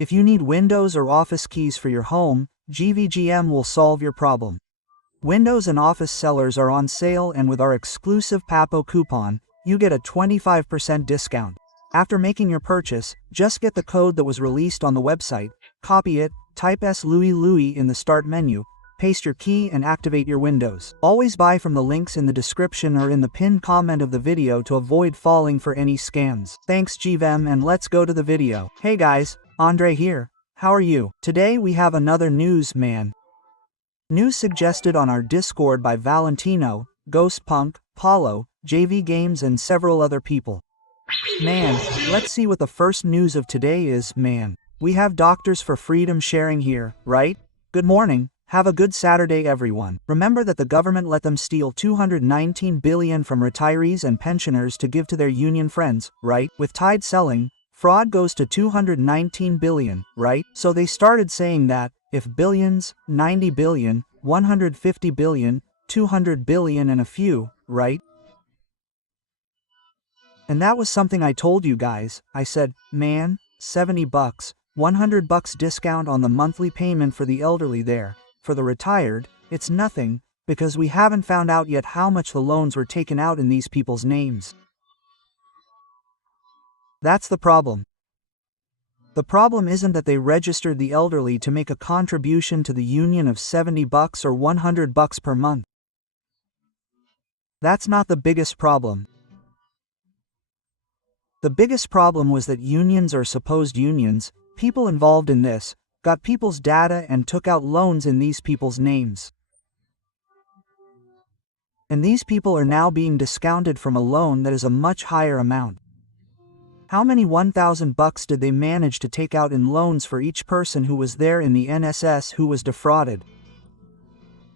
If you need Windows or Office keys for your home, GVGM will solve your problem. Windows and Office sellers are on sale, and with our exclusive Papo coupon, you get a 25% discount. After making your purchase, just get the code that was released on the website, copy it, type Louis in the start menu, paste your key and activate your Windows. Always buy from the links in the description or in the pinned comment of the video to avoid falling for any scams. Thanks GVM, and let's go to the video. Hey guys, Andre here. How are you? Today we have another news, man. News suggested on our Discord by Valentino, Ghostpunk, Paulo, JV Games and several other people. Man, let's see what the first news of today is, man. We have Doctors for Freedom sharing here, right? Good morning. Have a good Saturday everyone. Remember that the government let them steal $219 billion from retirees and pensioners to give to their union friends, right? With Tide selling, fraud goes to $219 billion, right? So they started saying that, if billions, 90 billion, 150 billion, 200 billion and a few, right? And that was something I told you guys. I said, man, $70, $100 discount on the monthly payment for the elderly there. For the retired, it's nothing, because we haven't found out yet how much the loans were taken out in these people's names. That's the problem. The problem isn't that they registered the elderly to make a contribution to the union of $70 or $100 per month. That's not the biggest problem. The biggest problem was that unions or supposed unions, people involved in this, got people's data and took out loans in these people's names. And these people are now being discounted from a loan that is a much higher amount. How many $1,000 did they manage to take out in loans for each person who was there in the NSS who was defrauded?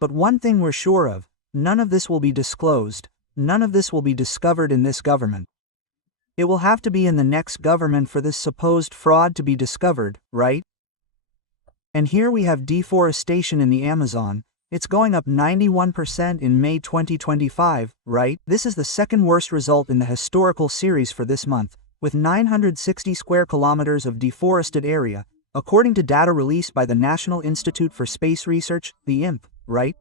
But one thing we're sure of, none of this will be disclosed, none of this will be discovered in this government. It will have to be in the next government for this supposed fraud to be discovered, right? And here we have deforestation in the Amazon. It's going up 91% in May 2025, right? This is the second worst result in the historical series for this month, with 960 square kilometers of deforested area, according to data released by the National Institute for Space Research, the INP, right?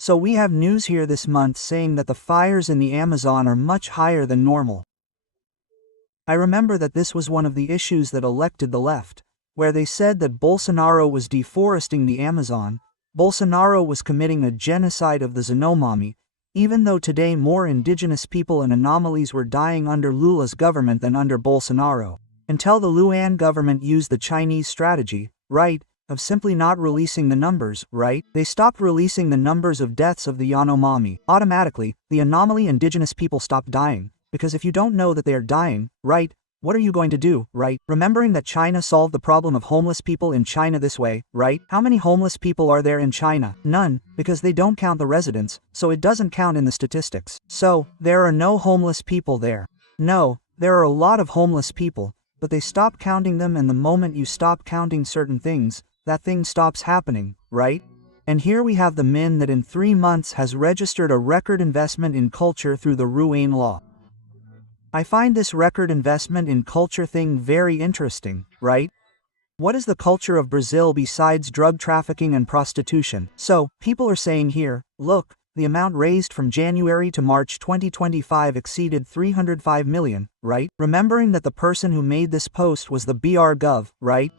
So we have news here this month saying that the fires in the Amazon are much higher than normal. I remember that this was one of the issues that elected the left, where they said that Bolsonaro was deforesting the Amazon, Bolsonaro was committing a genocide of the Yanomami, even though today more indigenous people and anomalies were dying under Lula's government than under Bolsonaro, until the Luan government used the Chinese strategy, right, of simply not releasing the numbers, right? They stopped releasing the numbers of deaths of the Yanomami. Automatically, the anomaly indigenous people stopped dying. Because if you don't know that they are dying, right, what are you going to do, right? Remembering that China solved the problem of homeless people in China this way, right? How many homeless people are there in China? None, because they don't count the residents, so it doesn't count in the statistics. So, there are no homeless people there. No, there are a lot of homeless people, but they stop counting them, and the moment you stop counting certain things, that thing stops happening, right? And here we have the min that in 3 months has registered a record investment in culture through the Ruane law. I find this record investment in culture thing very interesting, right? What is the culture of Brazil besides drug trafficking and prostitution? So, people are saying here, look, the amount raised from January to March 2025 exceeded 305 million, right? Remembering that the person who made this post was the BR Gov, right?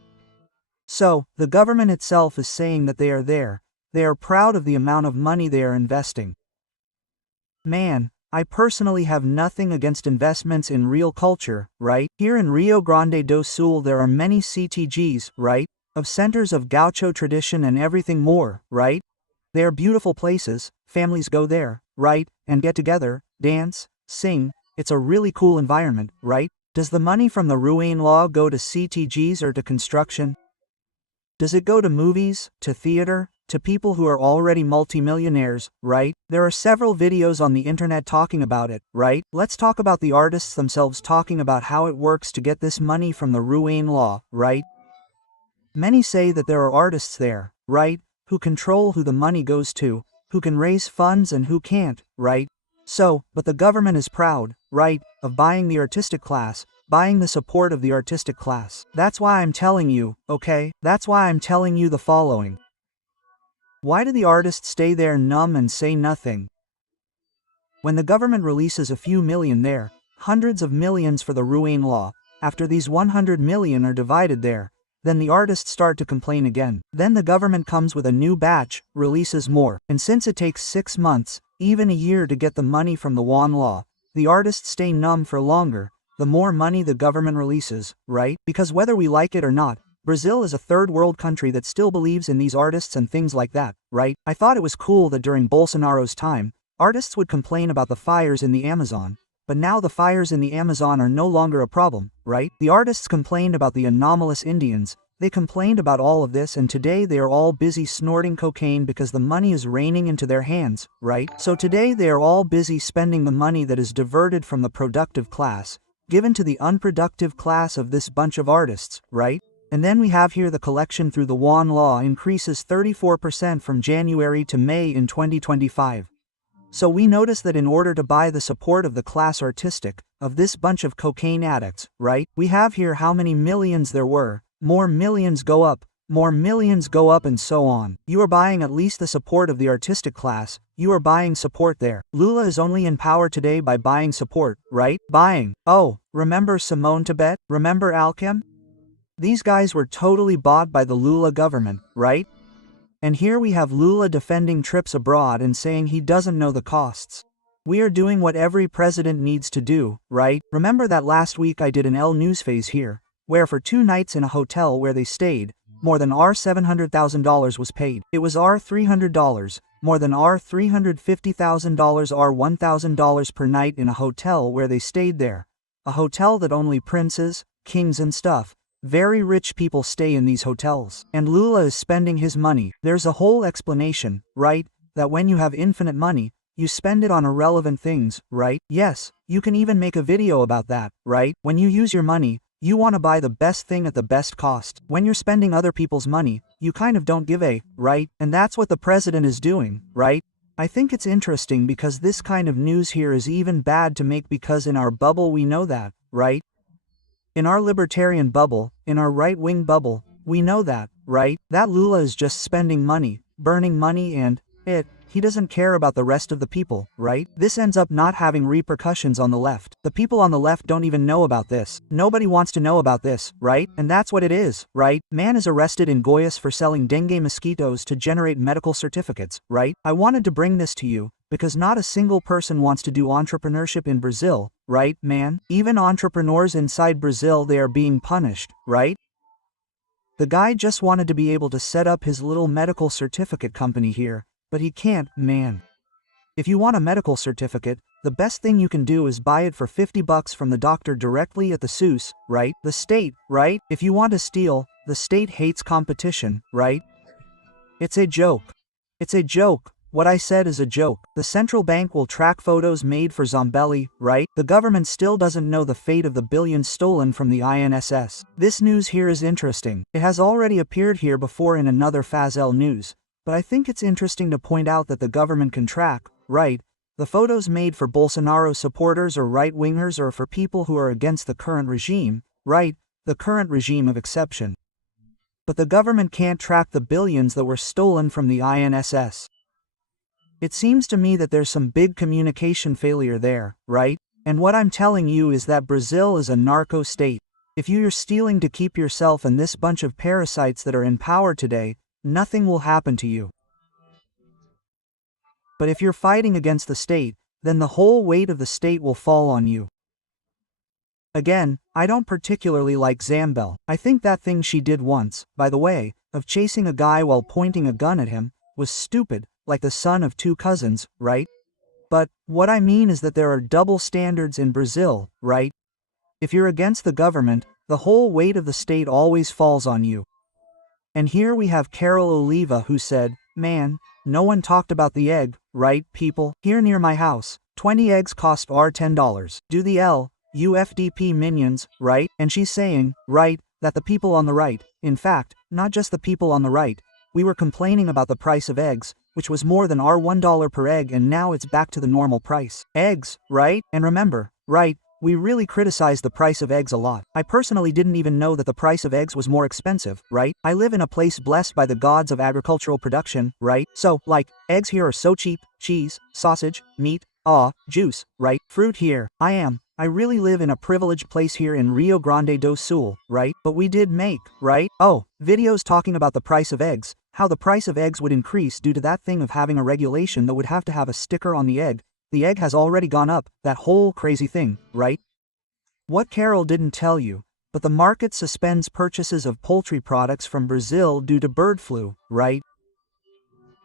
So, the government itself is saying that they are there. They are proud of the amount of money they are investing. Man, I personally have nothing against investments in real culture, right? Here in Rio Grande do Sul there are many CTGs, right? Of centers of gaucho tradition and everything more, right? They are beautiful places, families go there, right? And get together, dance, sing, it's a really cool environment, right? Does the money from the Ruane law go to CTGs or to construction? Does it go to movies, to theater, to people who are already multimillionaires, right? There are several videos on the internet talking about it, right? Let's talk about the artists themselves talking about how it works to get this money from the Ruane law, right? Many say that there are artists there, right? Who control who the money goes to, who can raise funds and who can't, right? So, but the government is proud, right, of buying the artistic class, buying the support of the artistic class. That's why I'm telling you, okay? That's why I'm telling you the following. Why do the artists stay there numb and say nothing? When the government releases a few million there, hundreds of millions for the Ruane law, after these 100 million are divided there, then the artists start to complain again. Then the government comes with a new batch, releases more, and since it takes 6 months, even a year to get the money from the Ruane law, the artists stay numb for longer, the more money the government releases, right? Because whether we like it or not, Brazil is a third world country that still believes in these artists and things like that, right? I thought it was cool that during Bolsonaro's time, artists would complain about the fires in the Amazon, but now the fires in the Amazon are no longer a problem, right? The artists complained about the anomalous Indians, they complained about all of this, and today they are all busy snorting cocaine because the money is raining into their hands, right? So today they are all busy spending the money that is diverted from the productive class, given to the unproductive class of this bunch of artists, right? And then we have here the collection through the Ruane law increases 34% from January to May in 2025. So we notice that in order to buy the support of the class artistic, of this bunch of cocaine addicts, right, we have here how many millions there were, more millions go up, and so on. You are buying at least the support of the artistic class, you are buying support there. Lula is only in power today by buying support, right? Buying. Oh, remember Simone Tebet? Remember Alchem? These guys were totally bought by the Lula government, right? And here we have Lula defending trips abroad and saying he doesn't know the costs. We are doing what every president needs to do, right? Remember that last week I did an L News phase here, where for 2 nights in a hotel where they stayed, more than $700,000 was paid. It was $300, more than $350,000, $1,000 per night in a hotel where they stayed there. A hotel that only princes, kings and stuff, very rich people stay in these hotels. And Lula is spending his money. There's a whole explanation, right? That when you have infinite money, you spend it on irrelevant things, right? Yes, you can even make a video about that, right? When you use your money, you want to buy the best thing at the best cost. When you're spending other people's money, you kind of don't give a, right? And that's what the president is doing, right? I think it's interesting because this kind of news here is even bad to make because in our bubble we know that, right? In our libertarian bubble, in our right-wing bubble, we know that, right? That Lula is just spending money, burning money and, he doesn't care about the rest of the people, right? This ends up not having repercussions on the left. The people on the left don't even know about this. Nobody wants to know about this, right? And that's what it is, right? Man is arrested in Goiás for selling dengue mosquitoes to generate medical certificates, right? I wanted to bring this to you, because not a single person wants to do entrepreneurship in Brazil, right, man? Even entrepreneurs inside Brazil, they are being punished, right? The guy just wanted to be able to set up his little medical certificate company here, but he can't, man. If you want a medical certificate, the best thing you can do is buy it for $50 from the doctor directly at the SUS, right? The state, right? If you want to steal, the state hates competition, right? It's a joke. It's a joke. What I said is a joke. The central bank will track photos made for Zambelli, right? The government still doesn't know the fate of the billions stolen from the INSS. This news here is interesting. It has already appeared here before in another Fazel news, but I think it's interesting to point out that the government can track, right, the photos made for Bolsonaro supporters or right-wingers or for people who are against the current regime, right, the current regime of exception. But the government can't track the billions that were stolen from the INSS. It seems to me that there's some big communication failure there, right? And what I'm telling you is that Brazil is a narco state. If you're stealing to keep yourself and this bunch of parasites that are in power today, nothing will happen to you. But if you're fighting against the state, then the whole weight of the state will fall on you. Again, I don't particularly like Zambel. I think that thing she did once, by the way, of chasing a guy while pointing a gun at him, was stupid, like the son of 2 cousins, right? But what I mean is that there are double standards in Brazil, right? If you're against the government, the whole weight of the state always falls on you. And here we have Carol Oliva who said, man, no one talked about the egg, right, people? Here near my house, 20 eggs cost $10. Do the UFDP minions, right? And she's saying, right, that the people on the right, in fact, not just the people on the right, we were complaining about the price of eggs, which was more than $1 per egg, and now it's back to the normal price. Eggs, right? And remember, right, We really criticize the price of eggs a lot. I personally didn't even know that the price of eggs was more expensive, right? I live in a place blessed by the gods of agricultural production, right? So, like, eggs here are so cheap, cheese, sausage, meat, juice, right? Fruit here. I really live in a privileged place here in Rio Grande do Sul, right? But we did make, right? Videos talking about the price of eggs, how the price of eggs would increase due to that thing of having a regulation that would have to have a sticker on the egg. The egg has already gone up, that whole crazy thing, right? What Carol didn't tell you, but the market suspends purchases of poultry products from Brazil due to bird flu, right?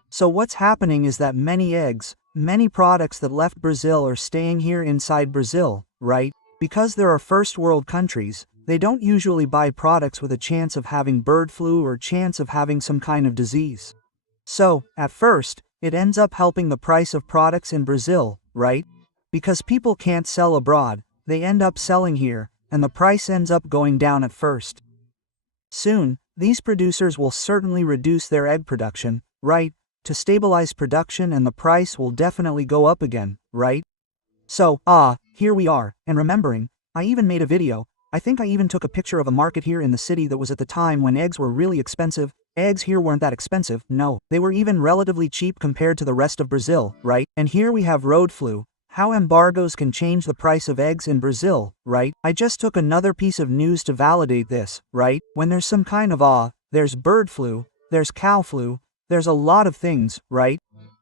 So what's happening is that many products that left Brazil are staying here inside Brazil, right? Because there are first world countries, they don't usually buy products with a chance of having bird flu or chance of having some kind of disease. So, at first, it ends up helping the price of products in Brazil, right? Because people can't sell abroad, they end up selling here, and the price ends up going down at first. Soon, these producers will certainly reduce their egg production, right? To stabilize production, and the price will definitely go up again, right? So, here we are, and remembering, I even made a video, I think I even took a picture of a market here in the city that was at the time when eggs were really expensive. Eggs here weren't that expensive, no, they were even relatively cheap compared to the rest of Brazil, right? And here we have road flu, how embargoes can change the price of eggs in Brazil, right? I just took another piece of news to validate this, right? When there's some kind of there's bird flu, there's cow flu, there's a lot of things, right?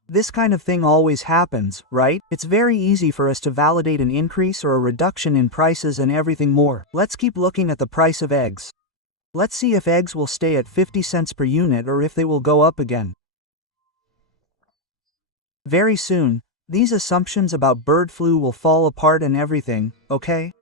This kind of thing always happens, right? It's very easy for us to validate an increase or a reduction in prices and everything more. Let's keep looking at the price of eggs. Let's see if eggs will stay at 50 cents per unit or if they will go up again. Very soon, these assumptions about bird flu will fall apart and everything, okay?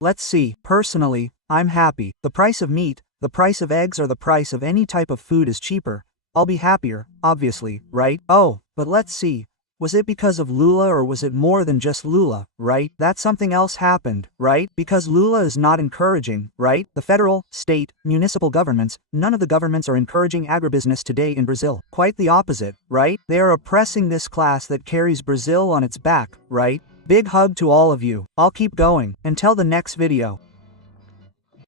Let's see. Personally, I'm happy. The price of meat, the price of eggs, or the price of any type of food is cheaper. I'll be happier, obviously, right? But let's see. Was it because of Lula or was it more than just Lula, right? That something else happened, right? Because Lula is not encouraging, right? The federal, state, municipal governments, none of the governments are encouraging agribusiness today in Brazil. Quite the opposite, right? They are oppressing this class that carries Brazil on its back, right? Big hug to all of you. I'll keep going. Until the next video.